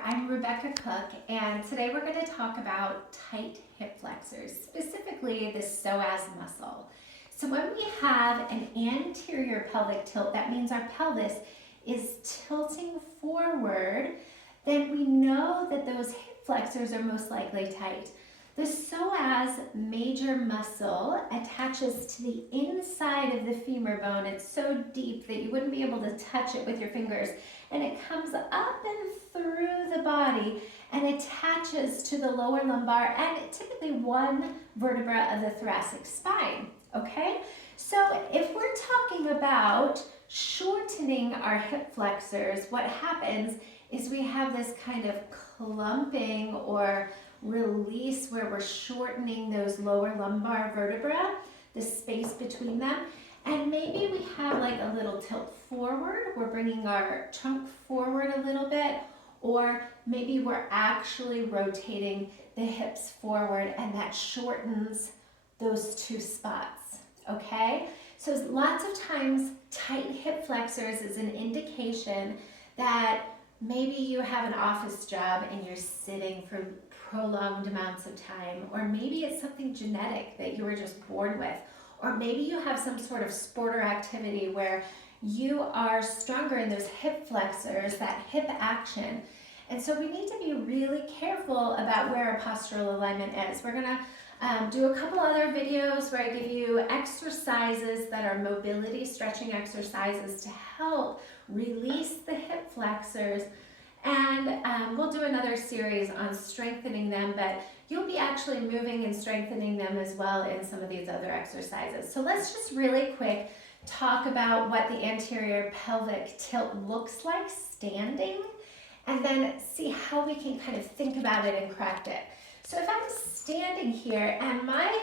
there, I'm Rebecca Cook, and today we're going to talk about tight hip flexors, specifically the psoas muscle. So when we have an anterior pelvic tilt, that means our pelvis is tilting forward, then we know that those hip flexors are most likely tight. The psoas major muscle attaches to the inside of the femur bone. It's so deep that you wouldn't be able to touch it with your fingers. And it comes up and through the body and attaches to the lower lumbar and typically one vertebra of the thoracic spine, okay? So if we're talking about shortening our hip flexors, what happens is we have this kind of clumping or release where we're shortening those lower lumbar vertebra, the space between them, and maybe we have like a little tilt forward. We're bringing our trunk forward a little bit, or maybe we're actually rotating the hips forward and that shortens those two spots, okay? So lots of times tight hip flexors is an indication that maybe you have an office job and you're sitting for prolonged amounts of time, or maybe it's something genetic that you were just born with, or maybe you have some sort of sport or activity where you are stronger in those hip flexors, that hip action. And so we need to be really careful about where our postural alignment is. We're gonna do a couple other videos where I give you exercises that are mobility stretching exercises to help release the hip flexors. And we'll do another series on strengthening them, but you'll be actually moving and strengthening them as well in some of these other exercises. So let's just really quick talk about what the anterior pelvic tilt looks like standing, and then see how we can kind of think about it and correct it. So if I'm standing here and my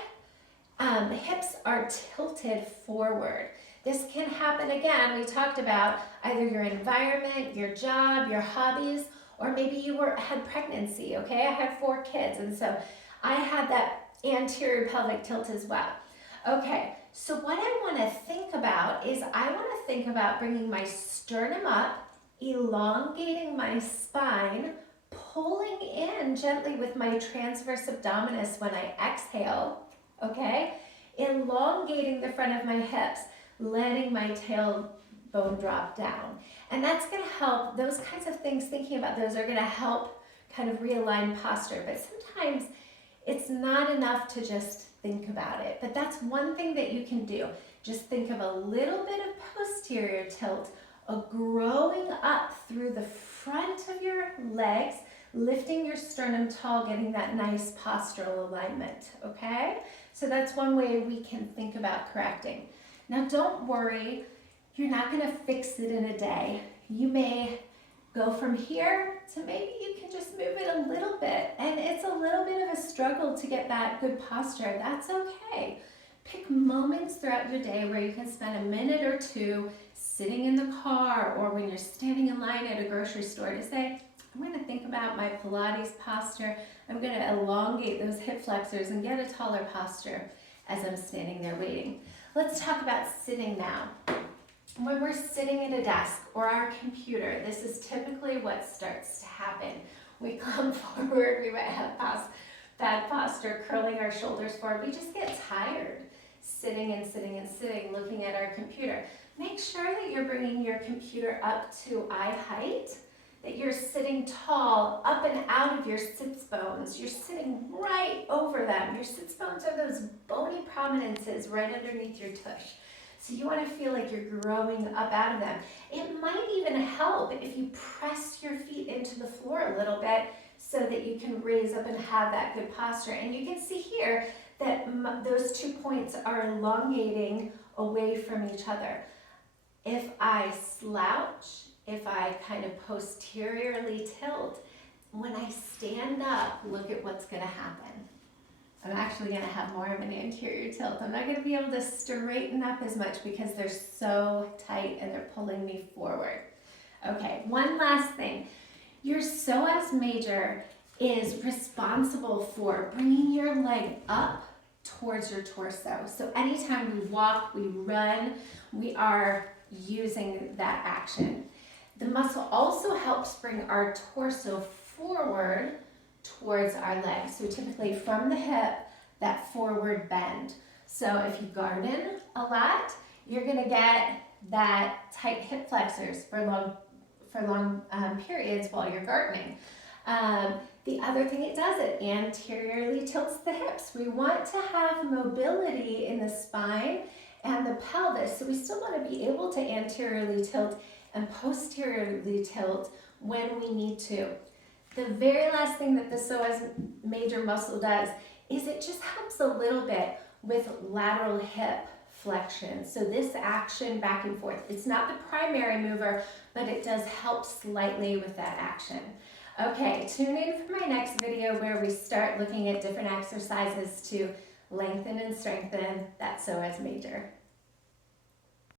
hips are tilted forward, this can happen again. We talked about either your environment, your job, your hobbies, or maybe you had pregnancy, okay? I had 4 kids, and so I had that anterior pelvic tilt as well. Okay, so what I wanna think about is I wanna think about bringing my sternum up, elongating my spine, pulling in gently with my transverse abdominis when I exhale, okay? Elongating the front of my hips, letting my tailbone drop down. And that's gonna help, those kinds of things, thinking about those are gonna help kind of realign posture. But sometimes it's not enough to just think about it. But that's one thing that you can do. Just think of a little bit of posterior tilt, a growing up through the front of your legs, lifting your sternum tall, getting that nice postural alignment, okay? So that's one way we can think about correcting. Now don't worry, you're not gonna fix it in a day. You may go from here to maybe you can just move it a little bit, and it's a little bit of a struggle to get that good posture. That's okay. Pick moments throughout your day where you can spend a minute or two sitting in the car or when you're standing in line at a grocery store to say, I'm gonna think about my Pilates posture. I'm gonna elongate those hip flexors and get a taller posture as I'm standing there waiting. Let's talk about sitting now. When we're sitting at a desk or our computer, this is typically what starts to happen. We come forward, we might have bad posture, curling our shoulders forward. We just get tired sitting and sitting and sitting, looking at our computer. Make sure that you're bringing your computer up to eye height, that you're sitting tall, up and out of your sits bones. You're sitting right over them. Your sits bones are those bony prominences right underneath your tush. So you want to feel like you're growing up out of them. It might even help if you press your feet into the floor a little bit so that you can raise up and have that good posture. And you can see here that those 2 points are elongating away from each other. If I slouch, if I kind of posteriorly tilt, when I stand up, look at what's going to happen. I'm actually going to have more of an anterior tilt. I'm not going to be able to straighten up as much because they're so tight and they're pulling me forward. Okay, one last thing. Your psoas major is responsible for bringing your leg up towards your torso. So anytime we walk, we run, we are using that action. The muscle also helps bring our torso forward towards our legs. So typically from the hip, that forward bend. So if you garden a lot, you're gonna get that tight hip flexors for long periods while you're gardening. The other thing it does, it anteriorly tilts the hips. We want to have mobility in the spine and the pelvis, so we still want to be able to anteriorly tilt and posteriorly tilt when we need to. The very last thing that the psoas major muscle does is it just helps a little bit with lateral hip flexion. So this action back and forth, it's not the primary mover, but it does help slightly with that action. Okay, tune in for my next video where we start looking at different exercises to lengthen and strengthen that psoas major.